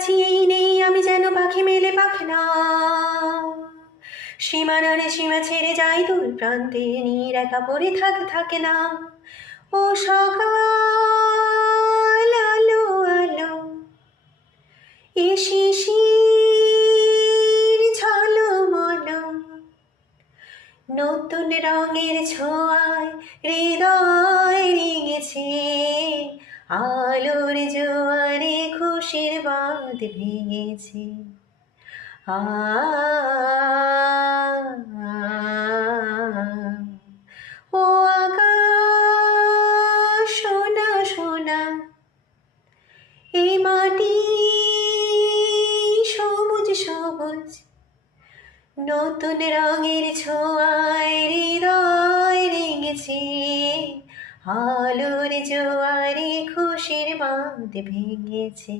আছি এই নেই আমি যেন পাখি মেলে পাখনা, সীমানারে সীমা ছেড়ে যাই দূর প্রান্তে, নীর একা পড়ে থাকে না। ও সকাল আলো আলো, এ শিশির ঝলমলো, নতুন রঙের ছোঁয়ায় হৃদয় রেঙেছে, আলোর জোয়ারে খুশির বাঁধ ভেঙেছে। আ ও আকাশ সোনা সোনা, এই মাটি সবুজ সবুজ, নতুন রঙের ছোঁয়ায় হৃদয় রেঙেছে, আলোর জোয়ারে খুশির বাঁধ ভেঙেছে।